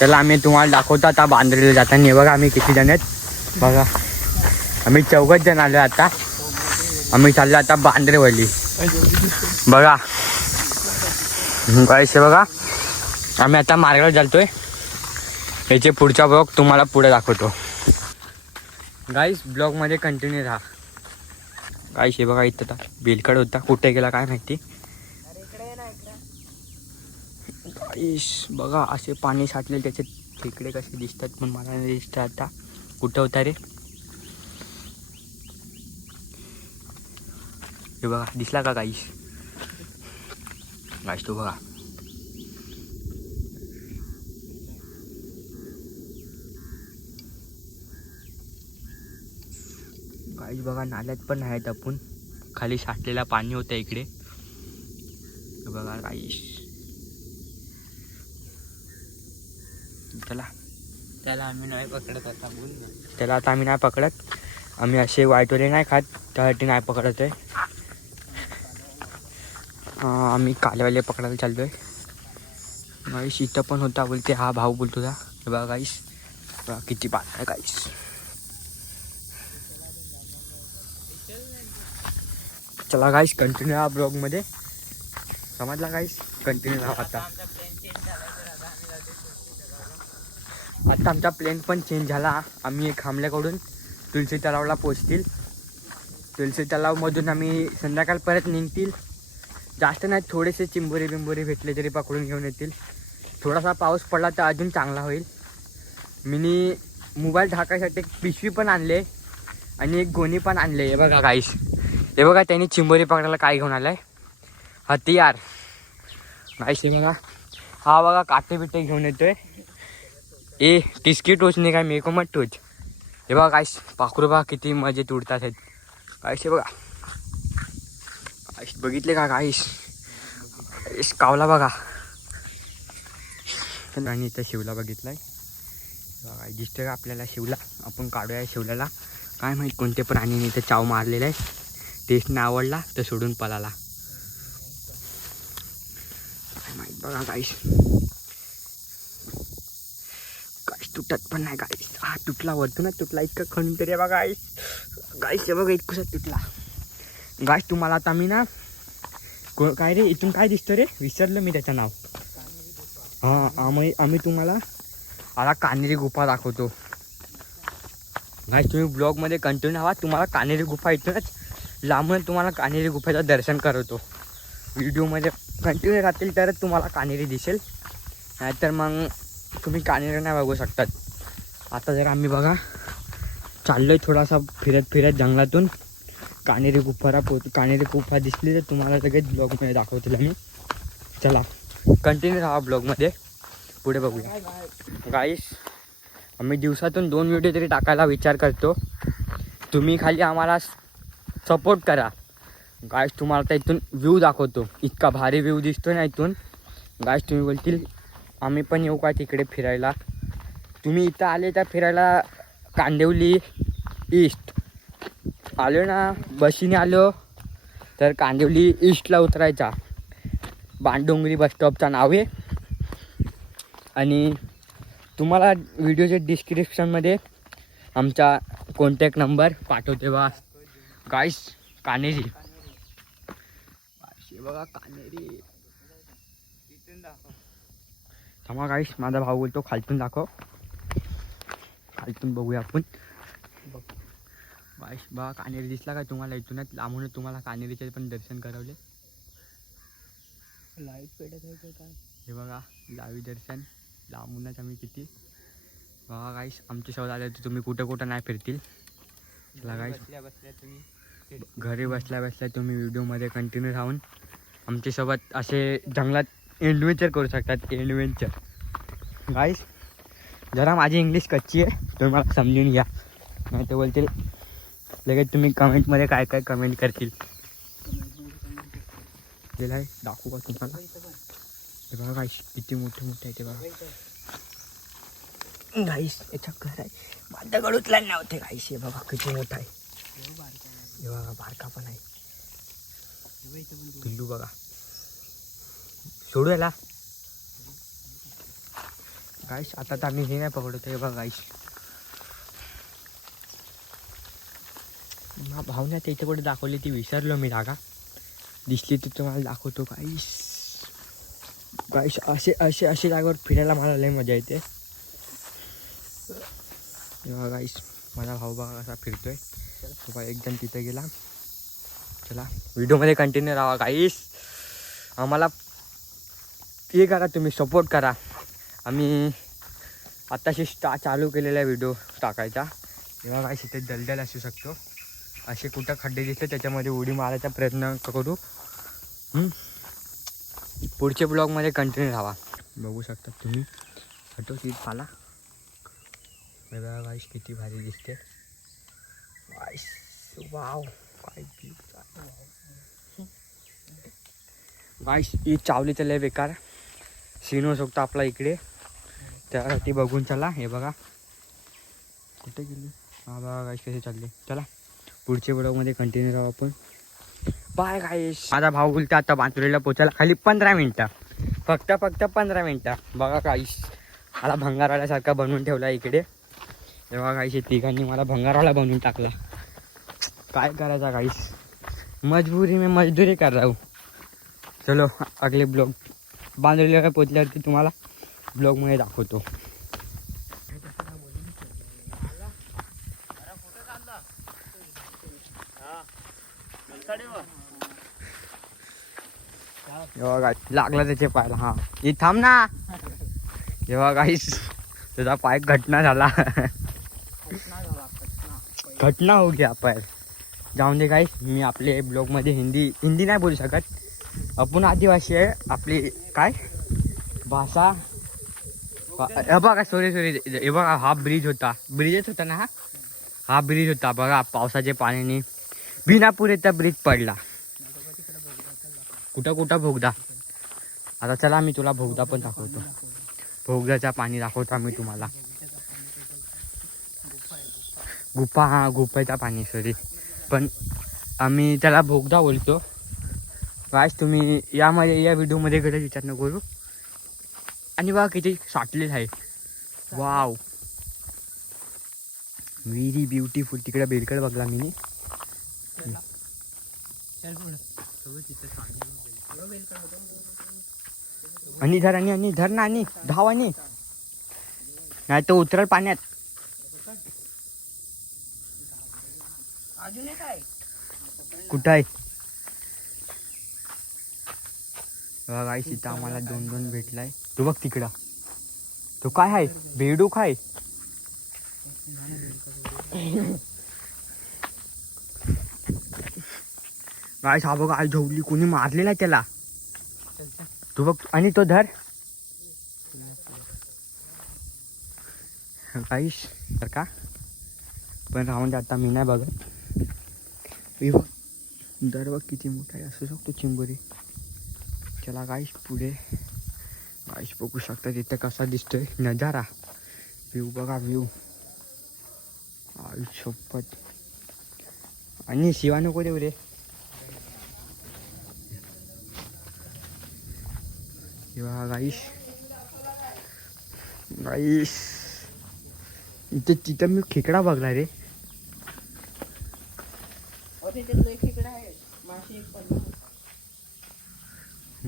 चला आम्ही तुम्हाला दाखवतो आता बांद्रेला जाताना. बघा आम्ही किती जण आहेत बघा. आम्ही 4 जण आलो आता. आम्ही चाललो आता बांद्रेवली. बघा गाईस बघा आम्ही आता मार्गावर चालतोय. याचे पुढचा ब्लॉग तुम्हाला पुढे दाखवतो. गाईस ब्लॉगमध्ये कंटिन्यू राहा. गाईस हे बघा इथं बेलकड होता, कुठे गेला काय माहिती. गाईस बघा असे पाणी साठले त्याचे खेकडे कसे दिसतात पण मला नाही दिसत आता. कुठं होता रे? हे बघा दिसला का गाईस? गाईस तो बघा. गाईस बघा नाल्यात पण आहेत आपण. खाली साठलेला पाणी होतं इकडे. हे बघा गाईस. त्याला आम्ही नाही पकडत आता. बोल ना. त्याला आता आम्ही नाही पकडत. आम्ही असे वाईटवाले नाही खात, त्यासाठी नाही पकडत आहे. आम्ही कालेवाले पकडायला चाललोय. गाईस इथं पण होता बोलते हा भाऊ बोलतो का. हे बघा गाईस बघा किती पाणी आहे गाईस. चला गाईस कंटिन्यू राहा ब्लॉगमध्ये. समजला गाईस? कंटिन्यू राहा. आता आमचा प्लॅन पण चेंज झाला. आम्ही खांबल्याकडून तुलसी तलावला पोचतील. तुलसी तलावमधून आम्ही संध्याकाळ परत निघतील. जास्त नाही, थोडेसे चिंबोरी बिंबोरी भेटले तरी पकडून घेऊन येतील. थोडासा पाऊस पडला तर अजून चांगला होईल. मिनी मोबाईल ढाकायसाठी एक पिशवी पण आणले आणि एक गोणी पण आणले. हे बघा गाईस. हे बघा त्यांनी चिंबोरी पकडायला काय घेऊन आलाय? हत्यार. गाईस हे बघा. हा बघा काटे बिटे घेऊन येतोय. ए टिसकी टोचणे काय मेको मत टोच. हे बघा गाईस पाखरू बघा किती मजेत उडतात आहेत. गाईस हे बघा. गाईस बघितले का गाईस? गाईस कावला बघा. आणि इथं शिवला बघितलाय. गाईस दिसतोय का आपल्याला शिवला? आपण काढूया शिवल्याला. काय माहीत कोणते प्राणीने इथं चाव मारलेला आहे. टेस्ट नाही आवडला तर सोडून पळाला. काय माहीत बघा गाईस. गाईस तुटत पण नाही गाईस. हा तुटला वरतून तुटला इतकं खणून तरी बघा गाईस. गाईस हे बघा इतकं तुटला. गाईस तुम्हाला आता मी ना काय रे इथून काय दिसतं रे? विसरलं मी त्याचं नाव. हां आम्ही तुम्हाला आता कान्हेरी गुफा दाखवतो. गाईस तुम्ही ब्लॉगमध्ये कंटिन्यू राहा. तुम्हाला कान्हेरी गुफा इथूनच लांबून तुम्हाला कान्हेरी गुफेचं दर्शन करवतो. व्हिडिओमध्ये कंटिन्यू राहतील तरच तुम्हाला कान्हेरी दिसेल, नाहीतर मग तुम्ही कान्हेरी नाही बघू शकतात. आता जर आम्ही बघा चाललोय थोडासा फिरत जंगलातून कान्हेरी गुफा दिसली तर तुम्हाला सगळेच ब्लॉगमध्ये दाखवतील आम्ही. चला कंटिन्यू राहा ब्लॉगमध्ये. पुढे बघूया. गाईस आम्ही दिवसातून 2 व्हिडिओ तरी टाकायला विचार करतो. तुम्ही खाली आम्हाला सपोर्ट करा. गाईस तुम्हाला आता इथून व्ह्यू दाखवतो. इतका भारी व्ह्यू दिसतो ना इथून. गाईस तुम्ही बोलतील आम्ही पण येऊ का तिकडे फिरायला? तुम्ही इथं आले तर फिरायला कांदिवली ईस्ट आलो ना, बशीने आलो तर कांदिवली ईस्टला उतरायचा. बाणडोंगरी बसस्टॉपचं नाव आहे. आणि तुम्हाला व्हिडिओच्या डिस्क्रिप्शनमध्ये आमचा कॉन्टॅक्ट नंबर पाठवते बा. गाईस कान्हेरी बघा कान्हेरी. थांबा गाईस माझा भाऊ बोलतो खालतून दाखव. खालतून बघूया आपण. गाईस बघा कान्हेरी दिसला काय तुम्हाला? इथूनच लांबूनच तुम्हाला कान्हेरीचे पण दर्शन करवले. लाईव्ह पेटत आहे काय? हे बघा लाईव्ह दर्शन लांबूनच आम्ही किती. बघा गाईस आमच्या सोबत आले तर तुम्ही कुठं नाही फिरतील. चला गाईस घरी बसल्या तुम्ही व्हिडिओमध्ये कंटिन्यू राहून आमच्यासोबत असे जंगलात एडवेंचर करू शकतात. एडवेंचर गाईस जरा माझी इंग्लिश कच्ची आहे, तुम्ही मला समजून घ्या. नाही तर बोलतील लगेच तुम्ही कमेंटमध्ये काय कमेंट करतील. आहे दाखवू का तुम्हाला? हे बघा गाईस किती मोठे आहे ते बघा. गाईस याच्या घर आहे. माझ्या गडूतला नव्हते गाईस. हे बघा किती मोठा आहे. हे बघा बारका पण आहे. पिल्लू बघा. सोडू याला. गाईस आता तर आम्ही हे नाही पकडतो हे बघा गाईस. भावना त्याच्या पुढे दाखवली ती विसरलो मी जागा. दिसली ती तुम्हाला दाखवतो गाईस. गाईस असे असे असे जागेवर फिरायला मला लय मजा येते. तेव्हा गाईस माझा भाऊ बघा कसा फिरतोय. तो एक जण तिथे गेला. चला व्हिडिओमध्ये कंटिन्यू राहा गाईस. आम्हाला हे करा तुम्ही सपोर्ट करा. आम्ही आत्ताशी चालू केलेला व्हिडिओ टाकायचा. तेव्हा गाईस इथे दलदल असू शकतो. असे कुठं खड्डे दिसले त्याच्यामध्ये उडी मारायचा प्रयत्न करू. पुढच्या ब्लॉगमध्ये कंटिन्यू राहा. बघू शकता तुम्ही फोटो सीट पाला. बघा गाईस किती भारी दिसते गाईस. वाव काय गाईस. ही चावली तर लय बेकार सीन होऊ शकतो आपला इकडे. त्यासाठी बघून चला. हे बघा कुठे गेली. हा बघा गाईस कसे चालले. चला पुढच्या ब्लॉगमध्ये कंटिन्यू राहू आपण. बाय गाईस. माझा भाऊ बोलतो आता बांतुरीला पोचायला खाली 15 मिनटं. फक्त 15 मिनटं. बघा गाईस मला भंगारवाल्यासारखा बनवून ठेवला इकडे. तेव्हा गाईस तिघांनी मला भंगारवाला बनवून टाकला. काय करायचा गाईस. मजबुरी में मजदूरी कर रहा हूँ. चलो अगले ब्लॉग बांधलेल्या पोचल्यावरती तुम्हाला ब्लॉगमध्ये दाखवतो. जेव्हा गाईस लागला त्याचे पायला. हा हे थांब ना. जेव्हा गाईस त्याचा पाय घटना झाला. घटना हो गया पाय. जाऊन दे गाईस. मी आपले ब्लॉगमध्ये हिंदी नाही बोलू शकत. आपण आदिवासी आहे. आपली काय भाषा. हे बघा सॉरी हे बघा हा ब्रिज होता. ब्रिजच होता ना. हा ब्रिज होता बघा. पावसाच्या पाण्याने बिना पुरेचा ब्रिज पडला. कुठं भोगदा. आता चला मी तुला भोगदा पण दाखवतो. भोगदाचा पाणी दाखवतो आम्ही तुम्हाला. गुफा. हा गुफेचा पाणी सॉरी. पण आम्ही त्याला भोगदा बोलतो. गाईस तुम्ही या व्हिडिओमध्ये कधी विचार न करू. आणि बघा किती साठलेलं आहे. Wow very beautiful. तिकडे बेलकड बघला मी. आणि धर ना आणि धाव आणि नाही तर उतरल पाण्यात. कुठं आहे गाईस. इथं आम्हाला 2 भेटलाय. तो बघ तिकडं. तो काय आहे बेडूक आहे. गाईस हा बघा आई झोपली. कोणी मारलेला आहे त्याला. तो बघ आणि तो धर गाईस. तर का पण राहून दे आता मी नाही बघत. दर बघ किती मोठा आहे. असू शकतो चिंबोरी. चला गाईस पुढे. गाईस बघू शकता तिथे कसा दिसतोय नजारा. व्ह्यू बघा व्ह्यू. शपथ. आणि शिवा नको देऊ रे. शिवा गाईस. तिथं मी खेकडा बघला रे.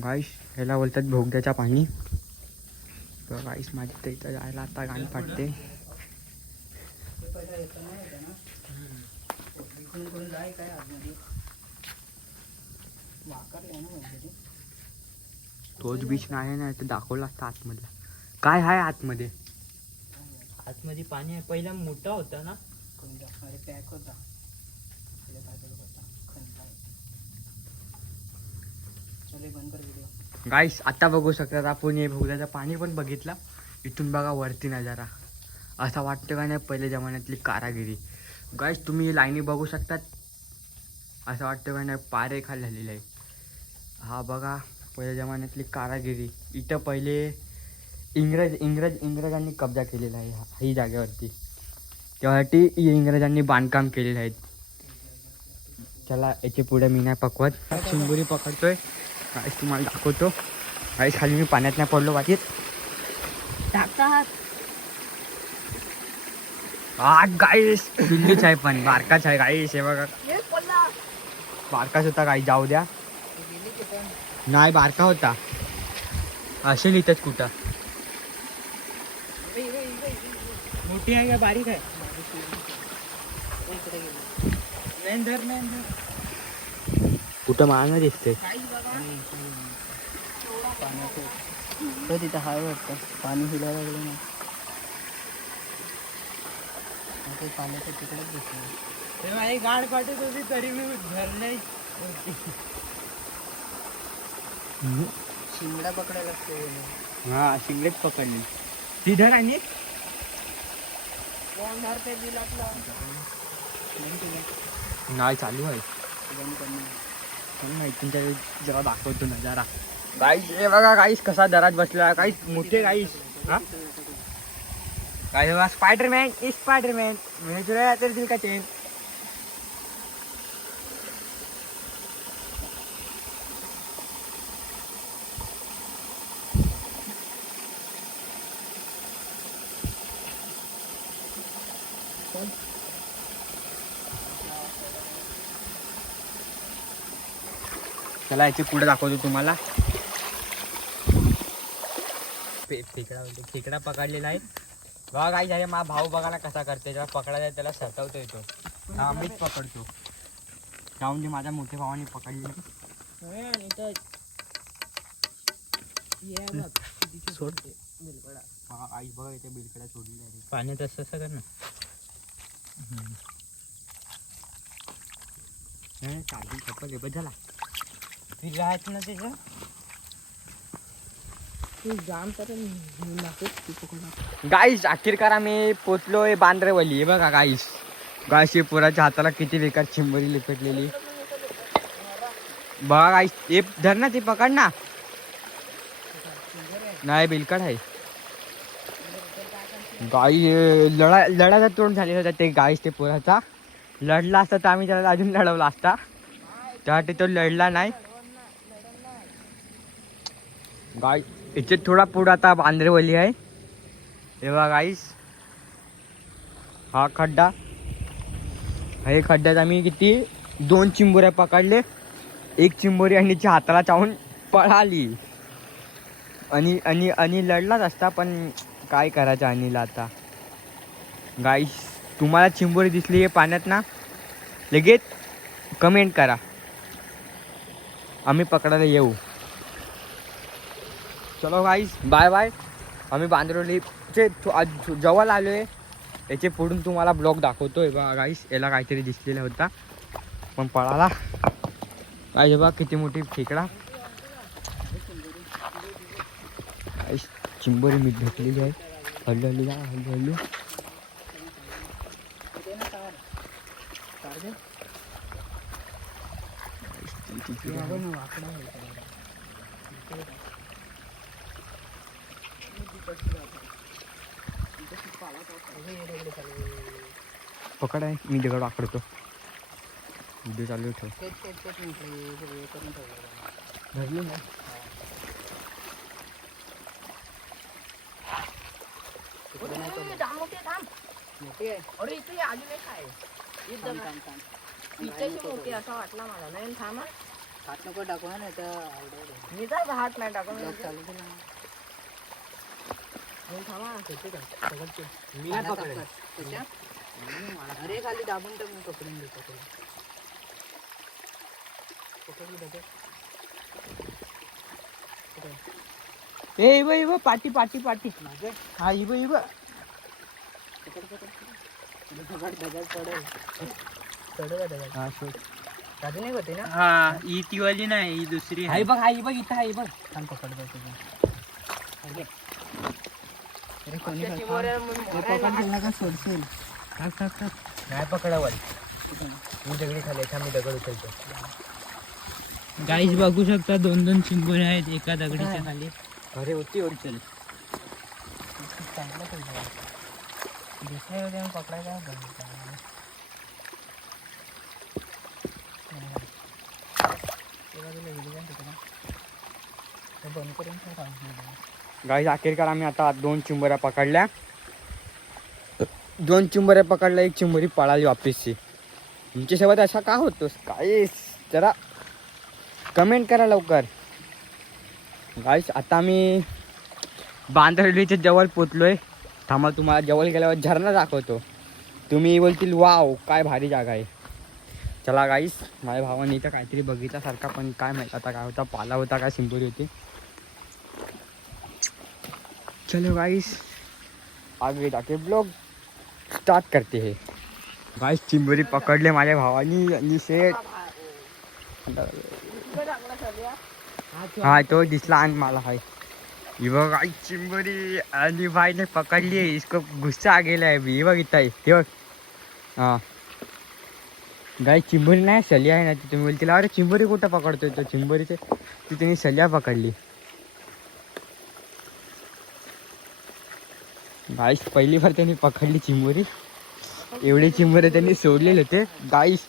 गाईस ह्याला बोलतात भोगद्याचा पाणी. गाईस माझी तर इथं जायला आता गाणी फाटते. तोच बीच नाही ना तर दाखवला असता आतमधला. काय आहे आतमध्ये. आतमध्ये पाणी आहे. पहिला मोठा होता ना. पॅक होता. गाईस आता बघू शकतात आपण हे भोगद्याचं पाणी पण बघितलं. इथून बघा वरती नजारा. असं वाटतं का नाही पहिले जमान्यातली कारागिरी. गाईस तुम्ही लाईनी बघू शकतात. असं वाटतं का नाही पारे खाली झालेलं आहे. हा बघा पहिल्या जमान्यातली कारागिरी. इथं पहिले इंग्रजांनी कब्जा केलेला आहे ही जागेवरती. त्यासाठी इंग्रजांनी बांधकाम केलेलं आहे. चला याच्या पुढे मी नाही पकवत. चिंबोरी पकडतोय. गाईस तुम्हाला दाखवतो. गाईस खाली मी पाण्यात नाही पडलो पाहिजेत. आठ गाईस पिल्लूच आहे पण बारकाच आहे गाईस हे बघा बारकाच होता गाई जाऊ द्या नाही बारका होता असेल इथंच कुठं मोठी आहे का बारीक आहे कुठं मागं दिसते तो तिथं हाय वाटतं पाणी हिलायला लागलं ना ते पाण्याच्या तिकडेच दिसलं माझी गाड पाठवत होती तरी मी धरलंय शिंगडा पकडायला लागतो हा शिंगलेच पकडली ती धर आणि कोण धरते बिल आपला नाही चालू आहे माहिती तुमच्या जरा दाखवतो ना जरा गाईस हे बघा गाईस कसा दरात बसला गाईस मोठे गाईस हा काय बघा स्पायडरमॅन इज स्पायडरमॅन म्हणजे तुला तर दिल का चेन चला याचे पुढे दाखवतो तुम्हाला खेकडा पकडलेला आहे बघा काही झाले मा भाऊ बघा ना कसा करते जेव्हा पकडायचा त्याला सटवतो येतो हा मीच पकडतो जाऊन जे माझ्या मोठ्या भावाने पकडले सोड आई बघा इथे बिलकडा सोडलेला आहे पाण्यात असं कर ना चार्जिंग चप्पल हे झाला ती आहेत ना त्याच्या गाईस अखेरकार आम्ही पोचलोय बांद्रेवली हे बघा गाईस गाईस पोराच्या हाताला किती बेकार चिंबरी लिपटलेली बघा गाईस ते धर ना ते पकड ना नाही बिलकड आहे गाई लढाचा तोंड झालेला होता ते गाईस ते पोराचा लढला असता तर आम्ही त्याला अजून लढवला असता त्यासाठी तो लढला नाही गाई इथे थोडा पुढं आता बांद्रेवली आहे हे बघा गाईस हा खड्डा हे खड्ड्यात आम्ही किती 2 चिंबोऱ्या पकडले एक चिंबोरी आणि तिच्या हाताला चावून पळाली आणि आणि आणि लढलाच असता पण काय करायचं अनिला आता गाईस तुम्हाला चिंबोरी दिसली आहे पाण्यात ना लगेच कमेंट करा आम्ही पकडायला येऊ चलो गाईस बाय बाय आम्ही बांद्रोलीचे जवळ आलो आहे याचे पुढून तुम्हाला ब्लॉग दाखवतोय बघा गाईस याला काहीतरी दिसलेला होता पण पळाला काय बघा किती मोठी खेकडा गाईस चिंबोरी मी भेटलेली आहे हल्लू हल्लू जा हल्लू हल्लू पकड आहे मी दगड वाकडतो व्हिडिओ चालू ठेव धरली ना अरे इथे अजून एक आहे मोठी असं वाटला मला नाही थांबा हात नको टाकू ना मी तर हात नाही टाकून चालू केला अरे खाली दाबून टाक मी पकडून देतो ए इब इब पाटी पाटी पाटी हा इब इब हा शोध अजून एक होते ना हा ही ती वाली नाही ही दुसरी हाय बघ हाय बघ इथं हाय बघ थांब पकडतो तुझं अरे कोणी पकडतील ना का सोडशील टाक टाक टाक नाही पकडावर मी दगडी खाली आहे, मी दगड उचलतो गाईस बघू शकता 2-2 चिंबोऱ्या आहेत एका दगडीच्या खाली अरे होती उचल चांगलं दुसऱ्या वेळेला पकडायला बंद करून गाईस अखेरकार आम्ही आता 2 चिंबऱ्या पकडल्या. 2 चिंबऱ्या पकडल्या, 1 चिंबरी पळाली वापिसची. तुमच्यासोबत असा का होतोस गाईस? जरा कमेंट करा लवकर. गाईस आता आम्ही बांधरडीच्या जवळ पोचलोय. थांबा तुम्हाला जवळ गेल्यावर झरणा दाखवतो. तुम्ही बोलतील वाव काय भारी जागा आहे. चला गाईस, माझ्या भावाने इथं काहीतरी बगीचासारखा, पण काय माहित आता काय होता, पाला होता का शिंबोरी होती. चलो गाइस आगे जाके ब्लॉग स्टार्ट करते हैं. गाइस चिंबोरी पकडले माझ्या भावानी आणि शेट. हा तो दिसला आणि मला हाय. ही बघ गाइस चिंबोरी आणि भाईने पकडली आहे. इसको गुस्सा आ गेला है. ही बघ इथं आहे ते बघ. हा गाइस चिंबोरी नाही सलिया आहे ना. तुम्ही बोलतील अरे चिंबोरी कुठं पकडतोय तो. चिंबोरीचे ती त्यांनी सलिया पकडली. गाईस पहिली बार त्यांनी पकडली चिंबोरी. एवढे चिंबोरे त्यांनी सोडलेले होते. गाईस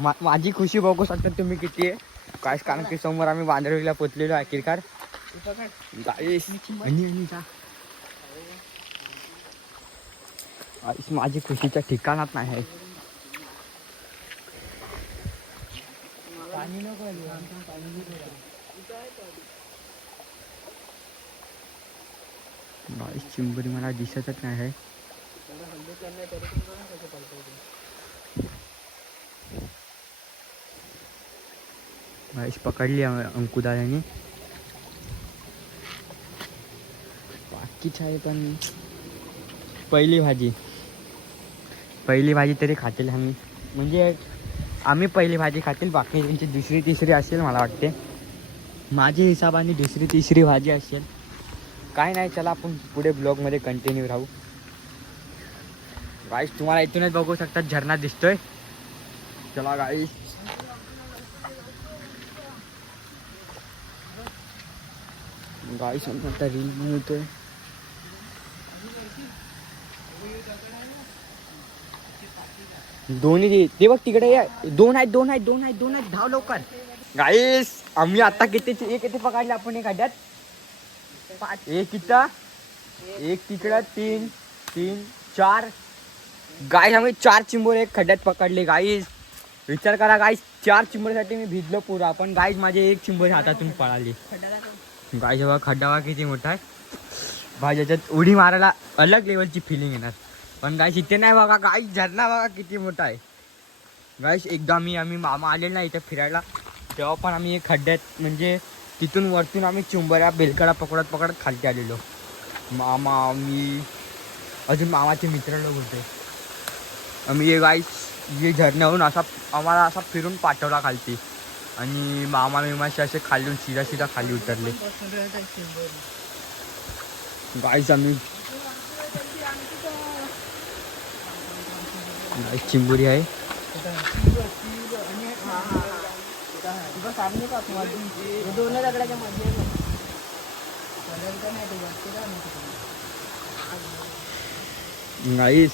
माझी खुशी बघू शकता तुम्ही किती आहे गाईस, कारण की समोर आम्ही बांधरडीला पोचलेलो अखेरकार. गाईस गाईस माझी खुशीच्या ठिकाणात नाही आहे. गाईस चिंबोरी मला दिसतच नाही आहे. गाईस पकडली अंकुदादानी. बाकीच आहे पण पहिली भाजी तरी खातील आम्ही. म्हणजे आम्ही पहिली भाजी खातील, बाकी त्यांची दुसरी तिसरी असेल मला वाटते. माझ्या हिशोबाने दुसरी तिसरी भाजी असेल. काय नाही, चला आपण पुढे ब्लॉगमध्ये कंटिन्यू राहू. गाईस तुम्हाला इथूनच बघू शकता झरणा दिसतोय. चला गाईस आता रील बनवतोय. दोन्ही ते बघ तिकडे दोन आहेत धाव लवकर. गाईस आम्ही आता किती पकडले आपण एक खड्ड्यात. 1 इथं 1 तिकडं 3 4. गाईस आम्ही 4 चिंबोरे एक खड्ड्यात पकडले. गाईस विचार करा गाईस, 4 चिंबोऱ्यासाठी मी भिजलो पुरा. पण गाईस माझे 1 चिंबोरी हातातून पळाली. गाईस बघा खड्डा बघा किती मोठा आहे. भाई याच्यात उडी मारायला अलग लेवलची फिलिंग येणार. पण गाईस इथे नाही बघा. गाईस झरणा बघा किती मोठा आहे. गाईस एकदा आम्ही मामा आलेलो ना इथे फिरायला, तेव्हा पण आम्ही एक खड्ड्यात म्हणजे तिथून वरतून आम्ही चिंबऱ्या बेलकडा पकडत खालती आलेलो. मामा मी अजून मामाचे मित्र लोक होते. आम्ही ये गाईस ये झरण्याहून आम्हाला असा फिरून पाठवला खालती. आणि मामा मिमाशी असे खाली सीधा खाली उतरले. गाईस आम्ही चिंबोरी आहे. गाईस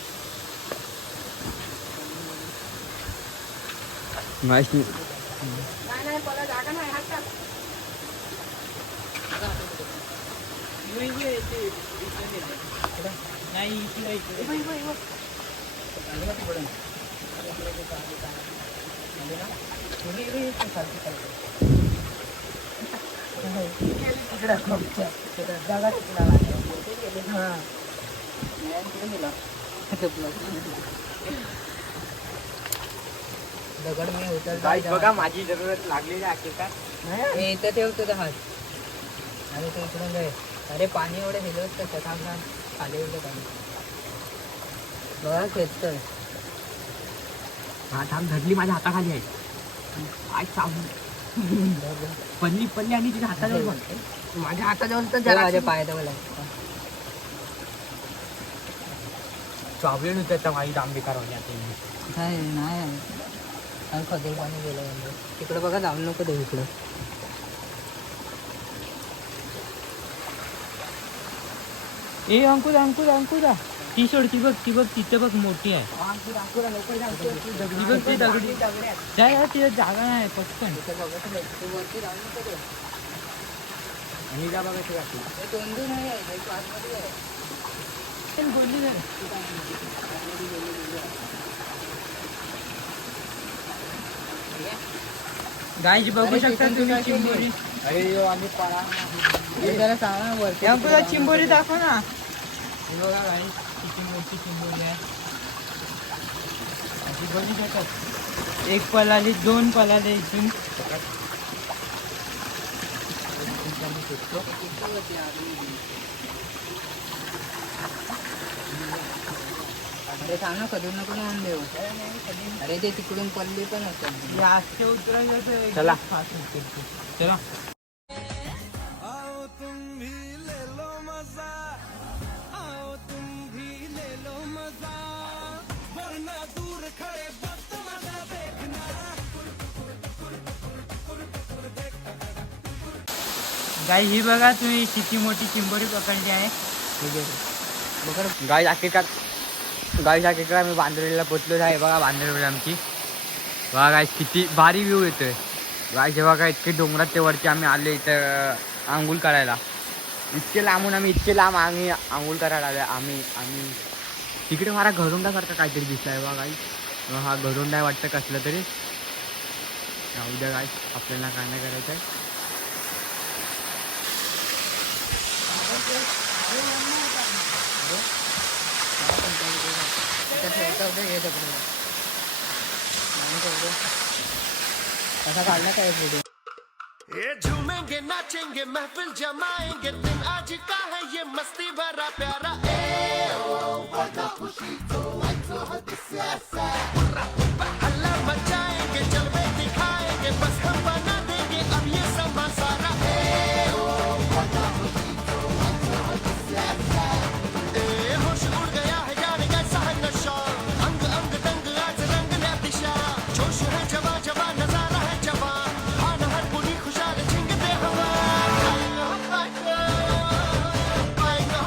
दगड मी गाईस बघा माझी जरूरत लागलेली आहे का. मी इथं ठेवतो हात आणि तो इकडून जाईल. अरे पाणी एवढं दिलं कसं थांबणार खाली एवढं पाणी बघा खेचतोय. हा थांब धरली माझ्या हाताखाली आहे. काय चावली पल्ली आणि तिच्या हाताजवळ माझ्या हाताजवळ तर माझ्या पायाजवळ चावलेलं होतं. माझी दाम बेकार होती आता. नाही खदर पाणी गेलं तिकडं बघा. जाऊ नको देऊ इकडं. ए अंकुदा ती सोड. ती बघ तिथं बघ मोठी आहे. ती बघ ती दगडी तिथं जागा नाही पटकन. आणि जा बघा ते घातली. हे तोंडून नाही आहे, हे आतमध्ये आहे. बोलली जर गाईज बघू अरे, शकता चिकन तुम्ही तुला चिंबोरी. अरे यो आम्ही पळा. हे जरा सांगा ना वरती. हे अंकुरा चिंबोरी दाखव ना. हे बघा गाईज किती मोठी चिंबोरी आहे. अशी बघू शकत. एक पलाली, दोन पलाले इथून. अरे सांग ना कधून नको ना देऊ. अरे ते तिकडून पल्ली पण असतात. हे आजच्या उतरायचं तर एकदम चला. फास्ट उतरते. चला. गाई ही बघा तुम्ही किती मोठी चिंबोरी पकडली आहे. गाय अखेरकार आम्ही बांधवडीला पोचलो आहे. बघा बांधवडी आमची. बघा गाय किती भारी व्ह्यू येतोय. गाय जेव्हा काय इतके डोंगरात ते वरती आम्ही आले इथं आंघोळ करायला. इतके लांबून इतके लांब आम्ही आंघोळ करायला आले. आम्ही तिकडे मला घरोंडासारखं काहीतरी दिसलाय बघा गाई. हा घरोंडा आहे वाटतं कसलं तरी. उद्या गाय आपल्याला काय नाही करायचं आहे. कसा काढला काय फोटो. ये झूमेंगे नाचेंगे महफिल जमाएंगे दिन आज का है ये मस्ती भरा प्यारा हल्ला मचाएंगे जलवे दिखाएंगे बस हम बना देंगे अब ये समा सारा होश उड़ गया है जाने कैसा है नशा अंग अंग दंग आज रंग ले दिशा जोश है जवा जवा नजारा है जवा हाँ हर बुरी खुशहाल झिंग दे हवा पाएगा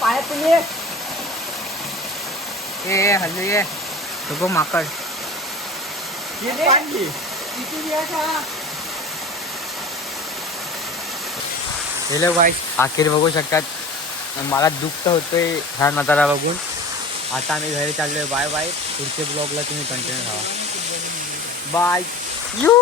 पायातून ये. ए हल्ली ये तो माकड. हेलो बाय अखेर बघू शकतात. मला दुःख तर होतोय हा नजारा बघून. आता आम्ही घरी चाललोय. Bye bye. पुढच्या ब्लॉगला तुम्ही कंटिन्यू राहा. Bye you.